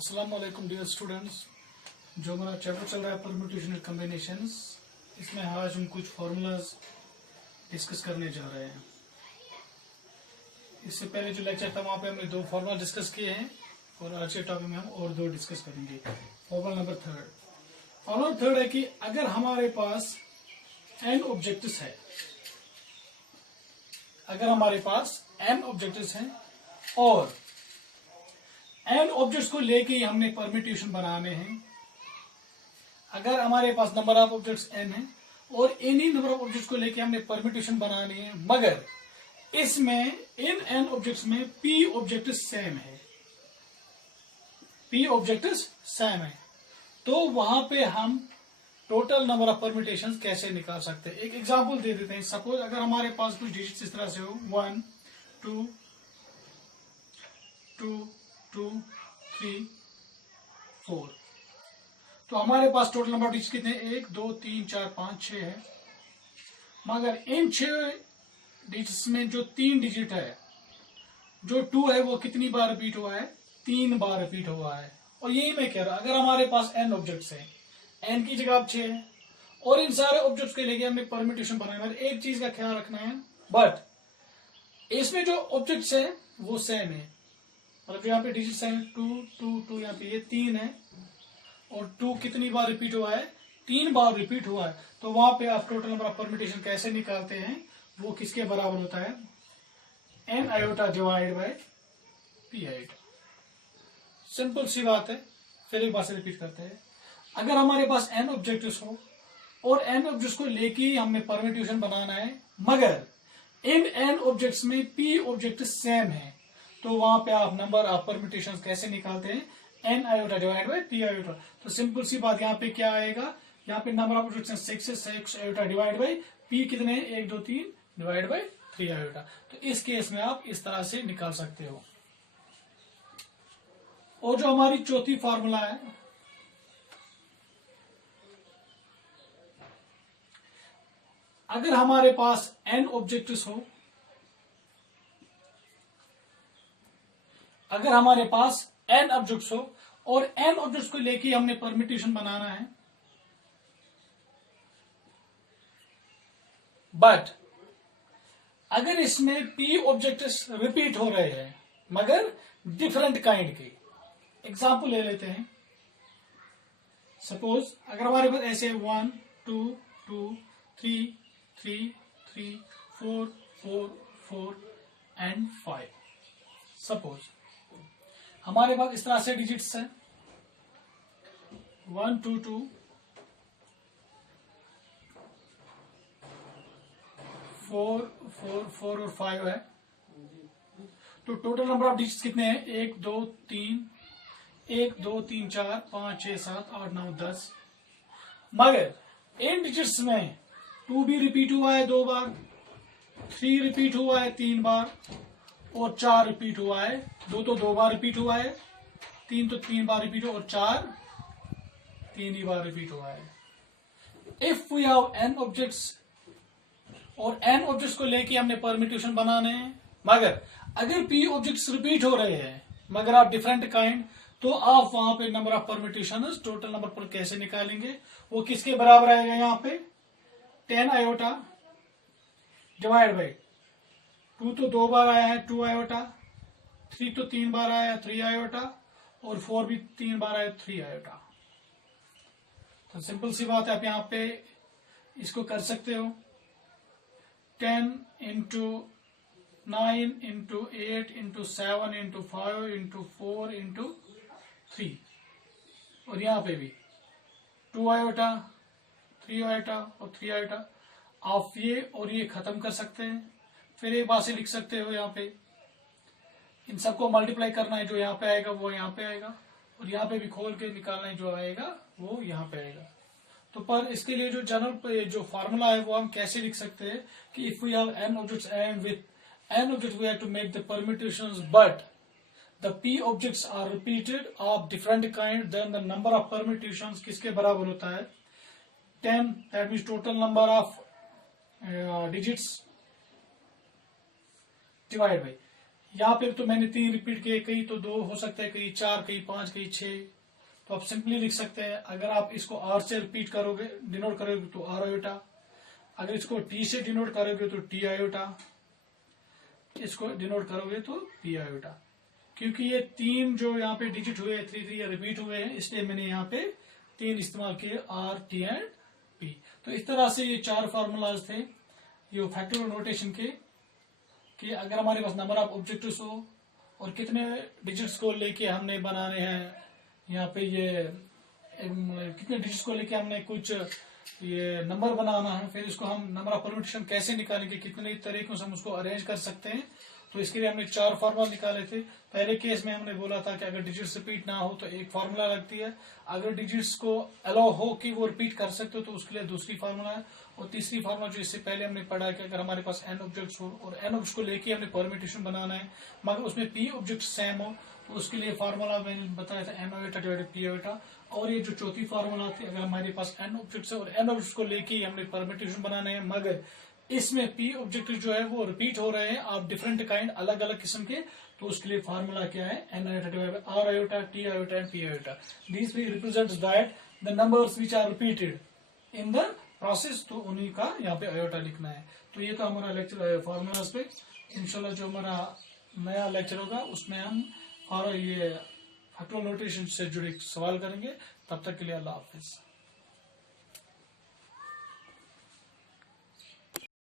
अस्सलाम वालेकुम dear students. जो हमारा चैप्टर चल रहा है परम्यूटेशन एंड कॉम्बिनेशंस, इसमें आज हम कुछ फार्मूलाज डिस्कस करने जा रहे हैं। इससे पहले जो लेक्चर था वहां पे हमने दो फार्मूला डिस्कस किए हैं और आज के टॉपिक में हम और दो डिस्कस करेंगे। फार्मूला नंबर थर्ड है कि अगर हमारे पास n ऑब्जेक्टिव्स है, अगर हमारे पास n ऑब्जेक्टिव्स हैं और n ऑब्जेक्ट्स को लेके ही हमने परम्यूटेशन बनाने हैं। अगर हमारे पास नंबर ऑफ ऑब्जेक्ट्स n है और इन्हीं नंबर ऑफ ऑब्जेक्ट्स को लेके हमने परम्यूटेशन बनाने हैं, मगर इसमें इन n ऑब्जेक्ट्स में p ऑब्जेक्ट्स सेम है, p ऑब्जेक्ट्स सेम है, तो वहां पे हम टोटल नंबर ऑफ परम्यूटेशन कैसे निकाल सकते हैं। एक एग्जांपल दे देते हैं। सपोज अगर हमारे पास कुछ डिजिट्स इस तरह से हो 1 2 2 2 3 4, तो हमारे पास टोटल नंबर ऑफ डिजिट्स कितने 1 2 3 4 5 6 है। मगर इन 6 डिजिट्स में जो 3 डिजिट है, जो 2 है, वो कितनी बार रिपीट हुआ है? 3 बार रिपीट हुआ है। और यही मैं कह रहा हूं, अगर हमारे पास n ऑब्जेक्ट्स है, n की जगह अब 6 है और इन सारे ऑब्जेक्ट्स के लेके हमने परम्यूटेशन बनाया, मगर एक चीज का ख्याल रखना है, बट इसमें जो ऑब्जेक्ट्स है वो सेम है। मतलब यहाँ पे डिजिट्स है 2 2 2, यहाँ पे ये 3 है और 2 कितनी बार रिपीट हुआ है? 3 बार रिपीट हुआ है। तो वहां पे आप टोटल नंबर ऑफ परम्यूटेशन कैसे निकालते हैं? वो किसके बराबर होता है? n iota divide by p iota. Simple सी बात है। फिर एक बार से रिपीट करते हैं। अगर हमारे पास n ऑब्जेक्टिव्स हो और n ऑब्जेक्ट्स को लेके ही हमने परम्यूटेशन बनाना है, मगर इन n ऑब्जेक्ट्स में p ऑब्जेक्ट सेम है, तो वहां पे आप नंबर ऑफ परम्यूटेशन कैसे निकालते हैं? n iota divide by p iota. तो सिंपल सी बात, यहाँ पे क्या आएगा? यहाँ पे नंबर ऑफ ऑब्जेक्ट्स 6 है, 6 आयोटा डिवाइड बाय p कितने हैं? 1 2 3 डिवाइड बाय 3 आयोटा। तो इस केस में आप इस तरह से निकाल सकते हो। और जो हमारी चौथी फार्मूला है, अगर हमारे पास n ऑब्जेक्ट्स हो, अगर हमारे पास n ऑब्जेक्ट्स हो और n ऑब्जेक्ट्स को लेके हमने परम्यूटेशन बनाना है, बट अगर इसमें p ऑब्जेक्ट्स रिपीट हो रहे हैं मगर डिफरेंट काइंड के। एग्जाम्पल ले लेते हैं। सपोज अगर हमारे पास ऐसे 1 2 2 3 3 3 4 4 4 एंड 5। सपोज हमारे पास इस तरह से डिजिट्स हैं 1 2 2 4 4 4 और 5 है। तो टोटल नंबर ऑफ डिजिट्स कितने हैं? 1 2 3 1 2 3 4 5 6 7 8 9 10। मगर इन डिजिट्स में 2 भी रिपीट हुआ है 2 बार, 3 रिपीट हुआ है 3 बार और 4 रिपीट हुआ है। 2 तो 2 बार रिपीट हुआ है, 3 तो 3 बार रिपीट हुआ और 4 3 ही बार रिपीट हुआ है। If we have n objects और n ऑब्जेक्ट्स को लेके हमने परम्यूटेशन बनाने हैं, मगर अगर p ऑब्जेक्ट्स रिपीट हो रहे हैं मगर आप डिफरेंट काइंड, तो आप वहां पे number of permutation total number पर कैसे निकालेंगे? वो किसके बराबर आएगा? यहाँ पे 10 आयोटा डिवाइड बाई 2 तो 2 बार आया है 2 आयोटा, 3 तो 3 बार आया 3 आयोटा और 4 भी 3 बार आया 3 आयोटा। तो सिंपल सी बात है, आप यहाँ पे इसको कर सकते हो 10 into 9 into 8 into 7 into 5 into 4 into 3 और यहाँ पे भी 2 आयोटा 3 आयोटा और 3 आयोटा। आप ये और ये खत्म कर सकते हैं। फिर एक बात से लिख सकते हो, यहाँ पे इन सबको मल्टीप्लाई करना है, जो यहाँ पे आएगा वो यहाँ पे आएगा और यहाँ पे भी खोल के निकालना है, जो आएगा वो यहाँ पे आएगा। तो पर इसके लिए जो जनरल जो फार्मूला है वो हम कैसे लिख सकते हैं कि if we have n objects and with n object we have to make the permutations, but the p objects are repeated of different kind, then the number of permutations किसके बराबर होता है? 10, that means total number of digits divided by यहाँ पे तो मैंने 3 repeat किए, कई तो 2 हो सकते हैं, कई 4, कई 5, कई 6। तो आप सिंपली लिख सकते हैं, अगर आप इसको आर से रिपीट करोगे, डिनोट करोगे तो आर आयोटा, अगर इसको टी से डिनोट करोगे तो टी आयोटा, इसको डिनोट करोगे तो पी आयोटा। क्योंकि ये 3 जो यहाँ पे डिजिट हुए, 3 रिपीट हुए हैं, इसलिए मैंने यहाँ पे 3 इस्तेमाल किए, आर, टी एंड पी। तो इस तरह से ये 4 फार्मूलाज थे ये फैक्टोरियल नोटेशन के, कि अगर हमारे पास नंबर ऑफ ऑब्जेक्टिव्स हो और कितने डिजिट्स को लेके हमने बनाने हैं, यहाँ पे ये कितने डिजिट्स को लेके हमने कुछ ये नंबर बनाना है, फिर इसको हम नंबर ऑफ परम्यूटेशन कैसे निकालेंगे, कितने तरीकों से हम उसको अरेंज कर सकते हैं। तो इसके लिए हमने 4 फार्मूला निकाले थे। पहले केस में हमने बोला था कि अगर डिजिट्स रिपीट ना हो तो एक फार्मूला लगती है, अगर डिजिट्स को अलाउ हो कि वो रिपीट कर सकते हो तो उसके लिए दूसरी फार्मूला है, और तीसरी फार्मूला जो इससे पहले हमने पढ़ा कि अगर हमारे पास n ऑब्जेक्ट्स हो और n ऑब्जेक्ट्स को लेके हमने परम्यूटेशन बनाना है मगर उसमें p ऑब्जेक्ट सेम हो, तो उसके लिए फार्मूला मैंने बताया था n iota divided p iota. और ये जो चौथी फार्मूला थी, अगर हमारे पास n ऑब्जेक्ट्स है और n ऑब्जेक्ट्स को लेके ही हमने परम्यूटेशन बनाना है मगर इसमें p ऑब्जेक्ट जो है वो रिपीट हो रहे हैं, आप डिफरेंट काइंड, अलग अलग किस्म के, तो उसके लिए फार्मूला क्या है, n iota divided r iota, t iota and p iota. This भी represents that the numbers which are repeated in the process, तो उन्हीं का यहाँ पे आयोटा लिखना है। तो ये तो हमारा लेक्चर फार्मूलाज पे। इंशाल्लाह जो हमारा नया लेक्चर होगा उसमें हम और ये फैक्टोरियल नोटेशन से जुड़े सवाल करेंगे। तब तक के लिए अल्लाह हाफिज।